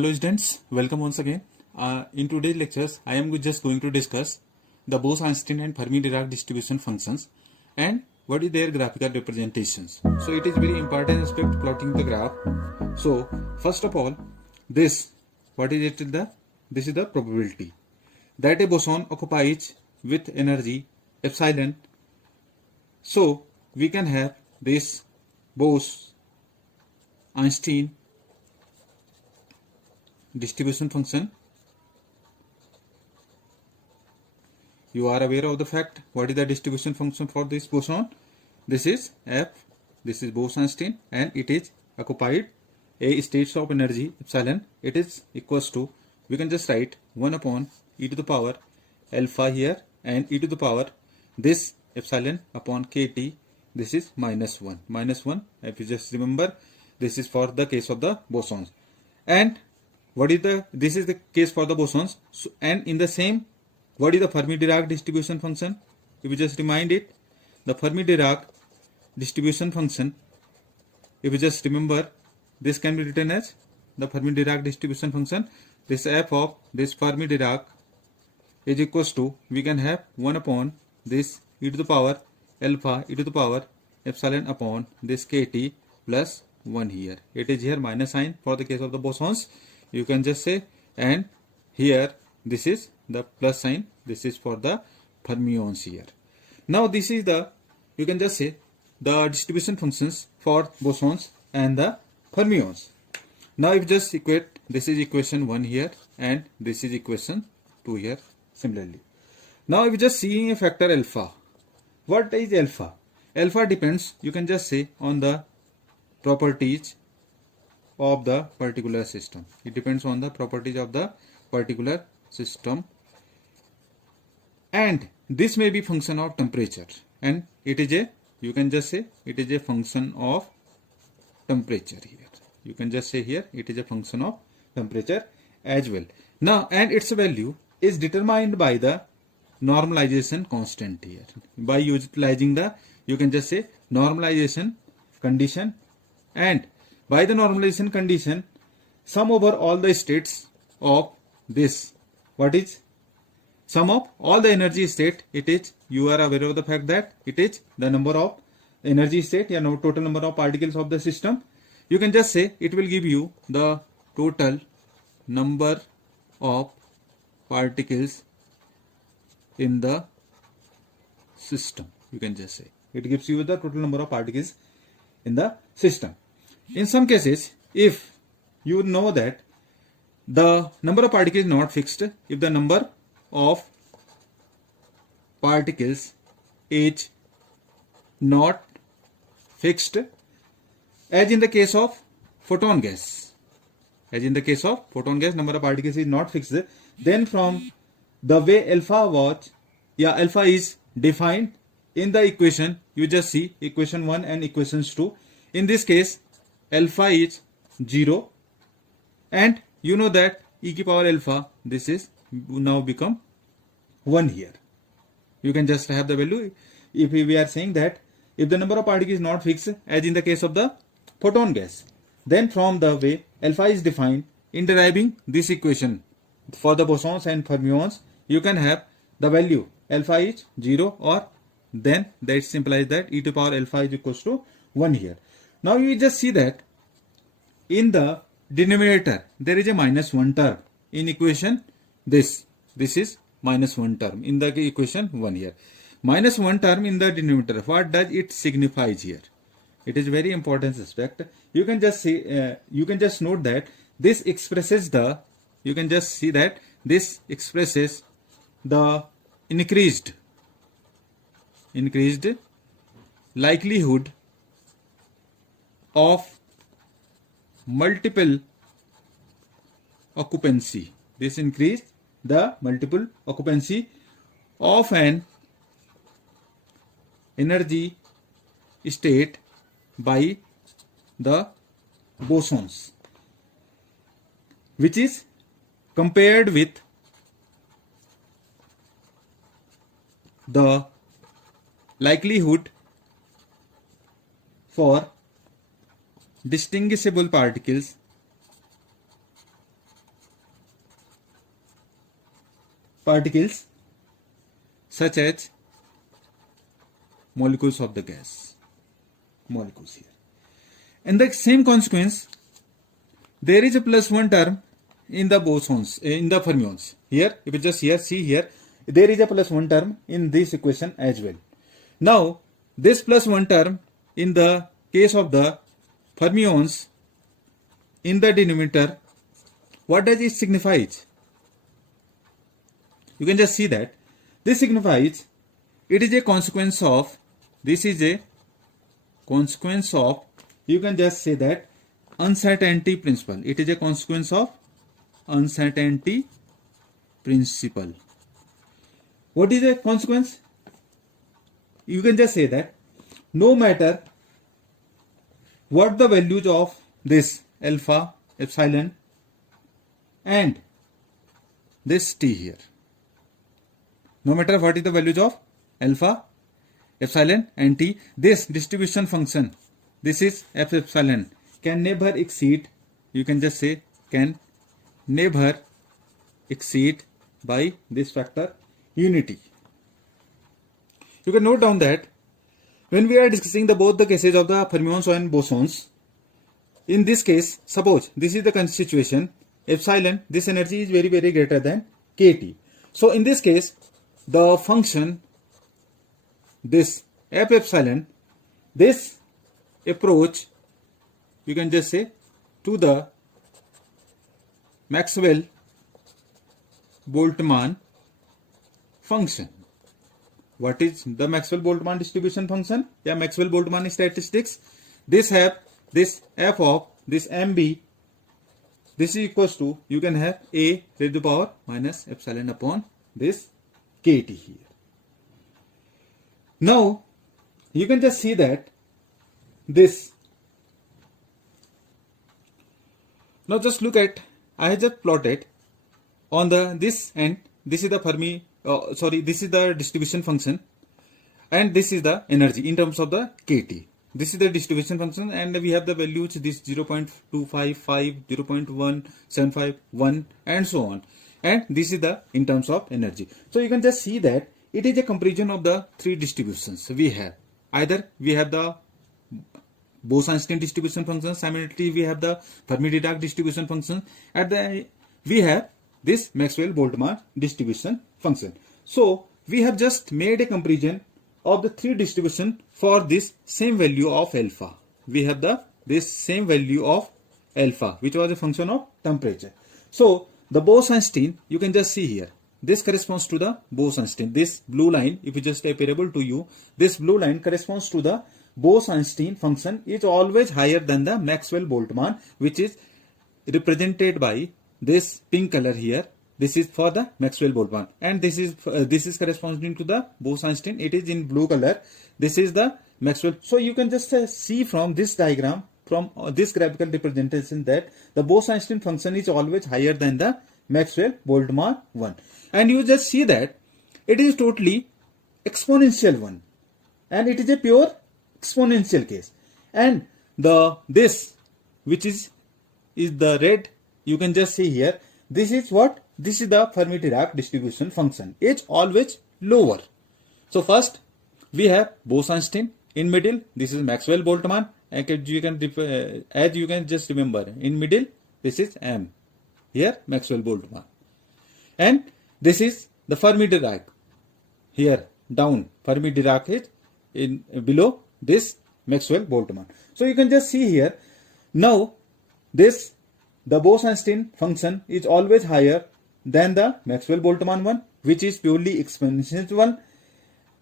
Hello students, welcome once again. In today's lectures, I am just going to discuss the Bose-Einstein and Fermi-Dirac distribution functions and what is their graphical representations. So it is very important aspect plotting the graph. So first of all, this is the probability that a boson occupies with energy epsilon. So we can have this Bose-Einstein distribution function. You are aware of the fact what is the distribution function for this boson. This is F, this is Bose-Einstein, and it is occupied a states of energy epsilon. It is equals to, we can just write 1 upon e to the power alpha here and e to the power this epsilon upon kt. This is minus 1. If you just remember, this is for the case of the bosons. And this is the case for the bosons. So, and in the same, what is the Fermi-Dirac distribution function? If you just remind it, the Fermi-Dirac distribution function, if you just remember, this can be written as the Fermi-Dirac distribution function. This f of this Fermi-Dirac is equals to, we can have 1 upon this e to the power alpha e to the power epsilon upon this kt plus 1 here. It is here minus sign for the case of the bosons. You can just say, and here this is the plus sign, this is for the fermions here. Now this is the, you can just say, the distribution functions for bosons and the fermions. Now if you just equate, this is equation 1 here and this is equation 2 here similarly. Now if you just see a factor alpha, what is alpha? Alpha depends, you can just say, on the properties of the particular system. It depends on the properties of the particular system, and this may be function of temperature, and it is a, you can just say, it is a function of temperature here. You can just say here it is a function of temperature as well. Now, and its value is determined by the normalization constant here, by utilizing the, you can just say, normalization condition, and by the normalization condition, sum over all the states of this, what is sum of all the energy state, it is, you are aware of the fact that it is the number of energy state, total number of particles of the system. You can just say it will give you the total number of particles in the system. You can just say it gives you the total number of particles in the system. In some cases, if you know that the number of particles is not fixed, if the number of particles is not fixed, as in the case of photon gas, number of particles is not fixed, then from the way alpha is defined in the equation, you just see equation 1 and equations 2. In this case, alpha is 0, and you know that e to the power alpha, this is now become 1 here. You can just have the value. If we are saying that if the number of particles is not fixed, as in the case of the photon gas, then from the way alpha is defined in deriving this equation for the bosons and fermions, you can have the value alpha is 0, or then that implies that e to the power alpha is equals to 1 here. Now you just see that in the denominator there is a minus 1 term in equation this is minus 1 term in the equation 1 here. Minus 1 term in the denominator, what does it signifies here? It is very important aspect. You can just see, you can just note that this expresses the, you can just see that this expresses the increased likelihood of multiple occupancy. This increase the multiple occupancy of an energy state by the bosons, which is compared with the likelihood for distinguishable particles particles such as molecules of the gas, molecules here. And the same consequence, there is a +1 term in the bosons, in the fermions. Here, if you just here see here, there is a +1 term in this equation as well. Now, this +1 term in the case of the fermions in the denominator, what does it signify? You can just see that this signifies it is a consequence of, this is a consequence of, you can just say that uncertainty principle. It is a consequence of uncertainty principle. What is the consequence? You can just say that no matter what the values of this alpha, epsilon and this t here, no matter what is the values of alpha, epsilon and t, this distribution function, this is f epsilon, can never exceed, you can just say can never exceed by this factor unity. You can note down that when we are discussing both the cases of the fermions and bosons, in this case, suppose this is the situation, epsilon, this energy is very greater than kT. So in this case, the function, this f epsilon, this approach, you can just say to the Maxwell-Boltzmann function. What is the Maxwell-Boltzmann distribution function? Yeah, Maxwell-Boltzmann statistics. This have this f of this mb. This is equals to, you can have a raised to the power minus epsilon upon this kT here. Now, you can just see that this. Now just look at, I have just plotted on the this end, this is the Fermi, this is the distribution function and this is the energy in terms of the kT. This is the distribution function and we have the values, this 0.255, 0.175, 1 and so on. And this is the in terms of energy. So you can just see that it is a comparison of the three distributions we have. Either we have the Bose-Einstein distribution function, simultaneously we have the Fermi-Dirac distribution function, and we have this Maxwell-Boltzmann distribution function. So we have just made a comparison of the three distribution for this same value of alpha. We have this same value of alpha, which was a function of temperature. So the Bose-Einstein, you can just see here, this corresponds to the Bose-Einstein. This blue line, if you just apparable to you, this blue line corresponds to the Bose-Einstein function, is always higher than the Maxwell-Boltzmann, which is represented by this pink color here. This is for the Maxwell-Boltzmann, and this is corresponding to the Bose-Einstein. It is in blue color. This is the Maxwell. So you can just see from this diagram, from this graphical representation, that the Bose-Einstein function is always higher than the Maxwell-Boltzmann one, and you just see that it is totally exponential one, and it is a pure exponential case. And this which is the red, you can just see here, this is what, this is the Fermi-Dirac distribution function. It's always lower. So first we have Bose-Einstein, in middle this is Maxwell-Boltzmann, and you can as you can just remember, in middle this is M, here Maxwell-Boltzmann, and this is the Fermi-Dirac, here down Fermi-Dirac is in below this Maxwell-Boltzmann. So you can just see here, now this, the Bose-Einstein function is always higher than the Maxwell-Boltzmann one, which is purely exponential one,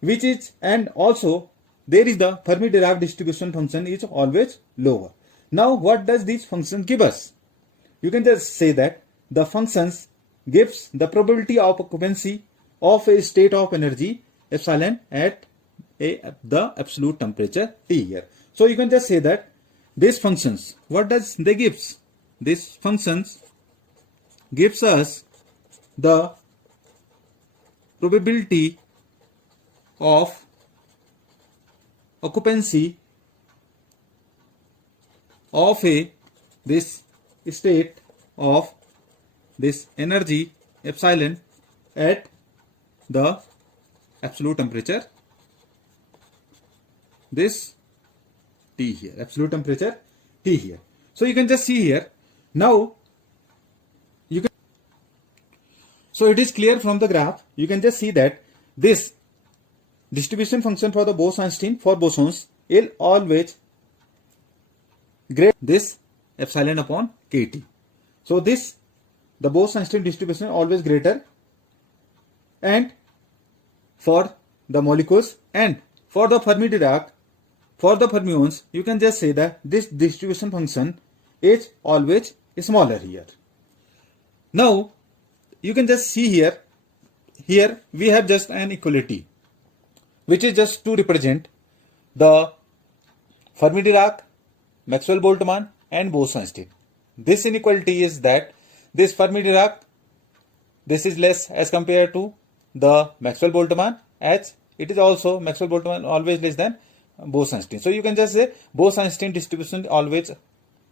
which is, and also there is the Fermi-Dirac distribution function is always lower. Now what does this function give us? You can just say that the functions gives the probability of occupancy of a state of energy epsilon at the absolute temperature T here. So you can just say that these functions, what does they gives? These functions gives us the probability of occupancy of this state of this energy epsilon at the absolute temperature, this T here, absolute temperature T here. So you can just see here. Now you can, so it is clear from the graph. You can just see that this distribution function for the Bose-Einstein for bosons will always greater this epsilon upon kT. So this, the Bose-Einstein distribution always greater, and for the molecules and for the Fermi-Dirac, for the fermions, you can just say that this distribution function is always smaller here. Now you can just see here, here we have just an equality which is just to represent the Fermi-Dirac, Maxwell-Boltzmann and Bose-Einstein. This inequality is that this Fermi-Dirac, this is less as compared to the Maxwell-Boltzmann, as it is also Maxwell-Boltzmann always less than Bose-Einstein. So you can just say Bose-Einstein distribution always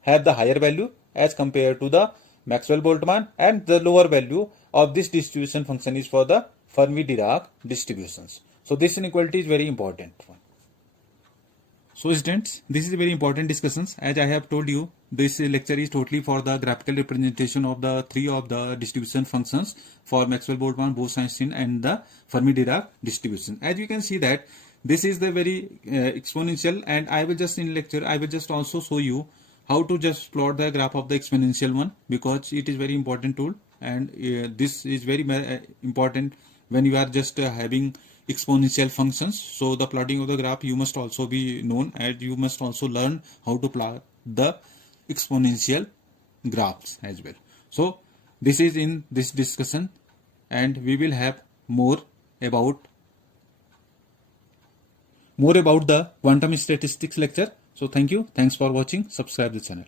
have the higher value as compared to the Maxwell-Boltzmann, and the lower value of this distribution function is for the Fermi-Dirac distributions. So this inequality is very important one. So students, this is a very important discussions. As I have told you, this lecture is totally for the graphical representation of the three of the distribution functions for Maxwell-Boltzmann, Bose-Einstein and the Fermi-Dirac distribution. As you can see that this is the very exponential, and I will just in lecture, I will just also show you how to just plot the graph of the exponential one, because it is very important tool, and this is very important when you are just having exponential functions. So the plotting of the graph you must also be known, and you must also learn how to plot the exponential graphs as well. So this is in this discussion, and we will have more about the quantum statistics lecture. So thank you. Thanks for watching. Subscribe the channel.